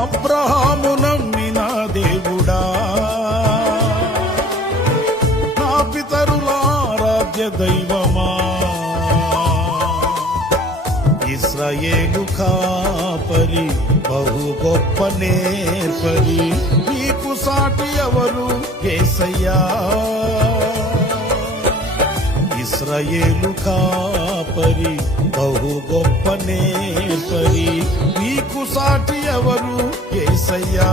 అబ్రహాము నమ్మిన దేవుడా, నా పితరుల ఆరాధ్య దైవమా, ఇశ్రాయేలు కాపరి బహు గొప్ప నేర్పరి, నీకు సాటి ఎవరు యేసయ్యా. ఇశ్రాయేలు కాపరి బహు గొప్ప నేర్పరి, నీకు సాటి ఎవరు యేసయ్యా.